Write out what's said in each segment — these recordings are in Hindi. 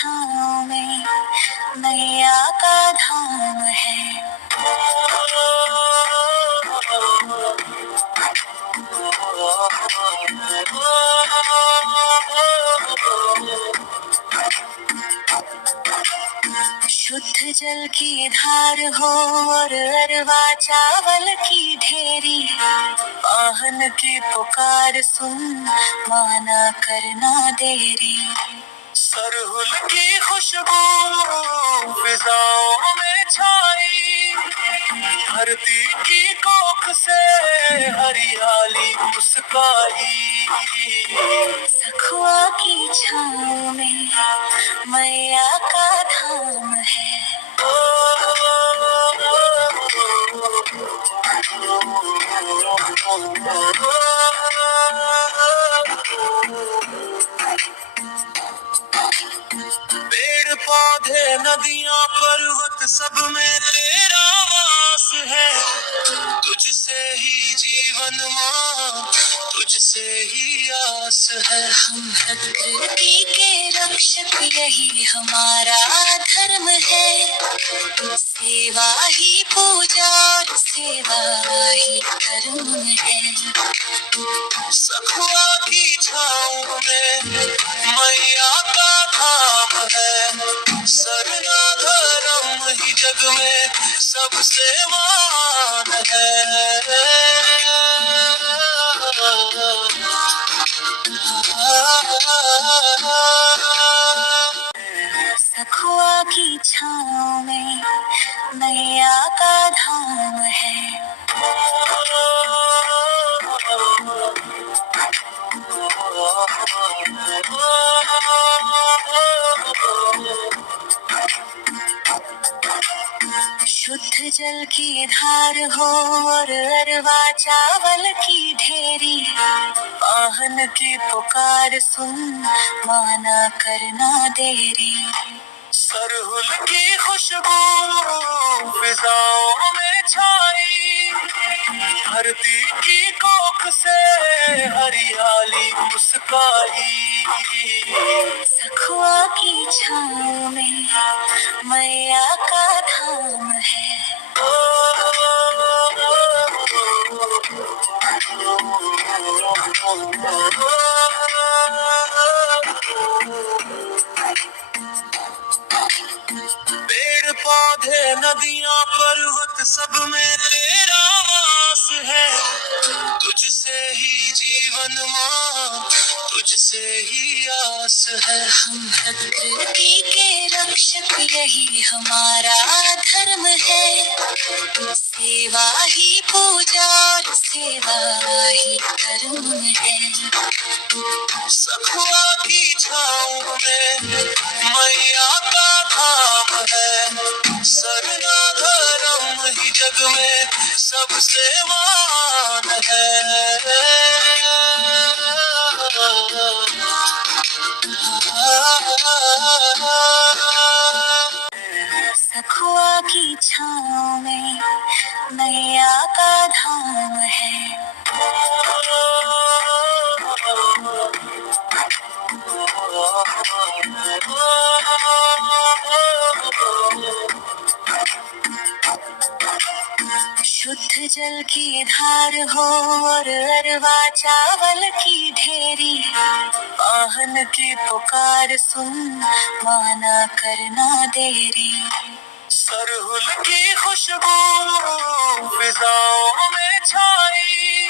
छाँव में मैया का धाम है। शुद्ध जल की धार हो और अरवा चावल की ढेरी, वाहन की पुकार सुन माना करना देरी। सरहुल की खुशबू फिजाओं में छाई, धरती की कोख से हरियाली मुस्काई। सखुआ की छाँव में मैया का धाम है। पेड़ पौधे नदियां पर्वत सब में तेरा वास है। तुझसे ही जीवन माँ, तुझसे ही आस है। हम प्रकृति के रक्षक, यही हमारा धर्म है। सेवा ही पूजा और सेवा ही धर्म है। सखुआ की छाँव में मैया का धाम है। सरना धर्म ही जग में सबसे मान है। सखुआ की छाँव में मैया का धाम है। शुद्ध जल की धार हो और अरवा चावल की ढेरी, वाहन की पुकार सुन माना करना देरी। सरहुल की खुशबू फिजाओं में छाई, धरती की कोख से हरियाली मुस्काई। सखुआ की छाँव में मैया का धाम है। पेड़ पौधे नदियां पर्वत सब में तेरा वास है। तुझसे ही जीवन माँ, तुझसे ही आस है। हम प्रकृति के रक्षक, यही हमारा धर्म है। सेवा ही पूजा और सेवा ही धर्म है। सखुआ की छाँव में मैया का धाम है। सरना धर्म ही जग में सबसे मान है। सखुआ की छाँव में मैया का धाम है। शुद्ध जल की धार हो और अरवा चावल की ढेरी, वाहन की पुकार सुन माना करना देरी। सरहुल की खुशबू फिजाओं में छाई,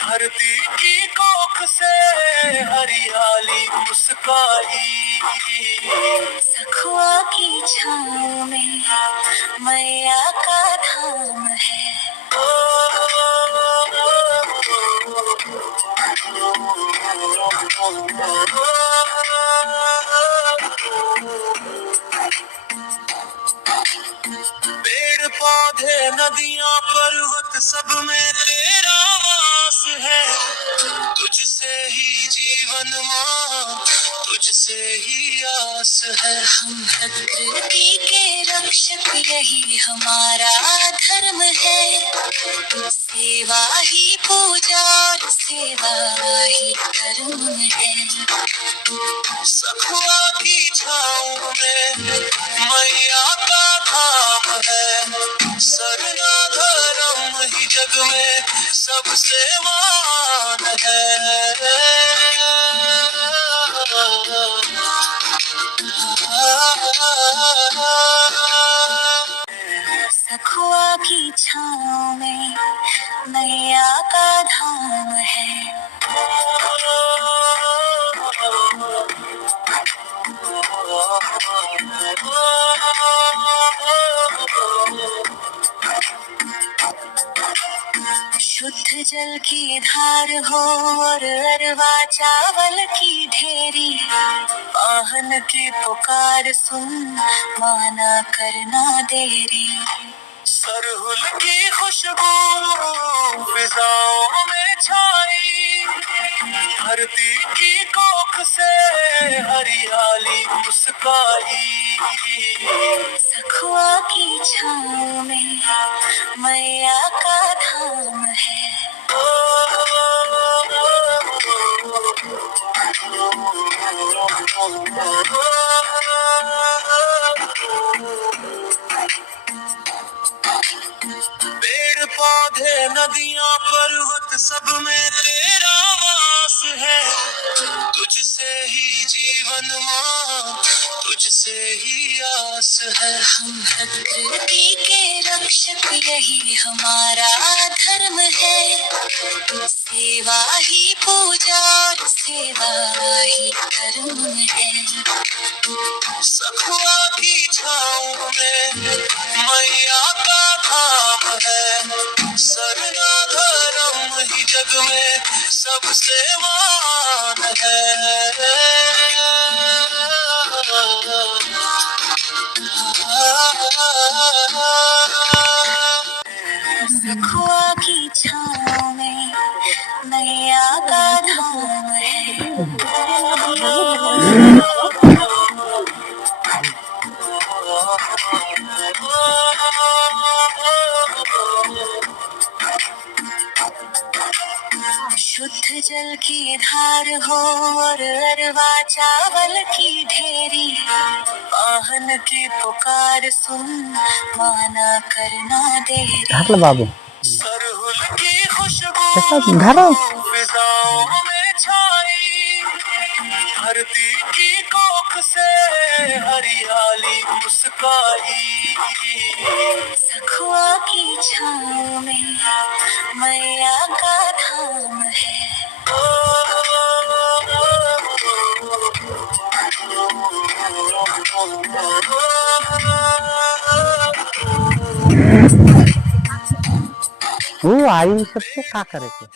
धरती की कोख से हरियाली मुस्काई। सखुआ की छाँव में मैया का धाम है। पेड़ पौधे नदियां पर्वत सब में तेरा वास है। तुझसे ही जीवन माँ, तुझसे ही आस है। हम प्रकृति के रक्षक, यही हमारा धर्म है। सेवा ही पूजा और सेवा ही धर्म है। सखुआ की छाँव में मैया का धाम है। सरना धर्म ही जग में सबसे मान है। सखुआ की छाँव में मैया का धाम है। शुद्ध जल की धार हो और अरवा चावल की ढेरी, वाहन की पुकार सुन माना करना देरी। सरहुल की खुशबू फिजाओं में छाई, धरती की कोख से हरियाली मुस्काई। सखुआ की छाँव में मैया का धाम है। पेड़ पौधे नदियाँ पर्वत सब में तेरा वास है। तुझसे ही जीवन माँ, तुझसे ही आस है। हम प्रकृति के रक्षक, यही हमारा धर्म है। सेवा ही पूजा और सेवा ही धर्म है। सखुआ की छाँव में मैया का धाम है। सरना धर्म ही जग में सबसे मान है। सखुआ की छाँव में मैया का धाम है। शुद्ध जल की धार हो और अरवा चावल की ढेरी, वाहन की पुकार सुन माना करना देरी। बाबू सरहुल की खुशबू फिजाओं में छाई, धरती की कोख से हरियाली मुस्काई। सखुआ की छाँव में मैया का धाम है। वो आई सबसे का करे के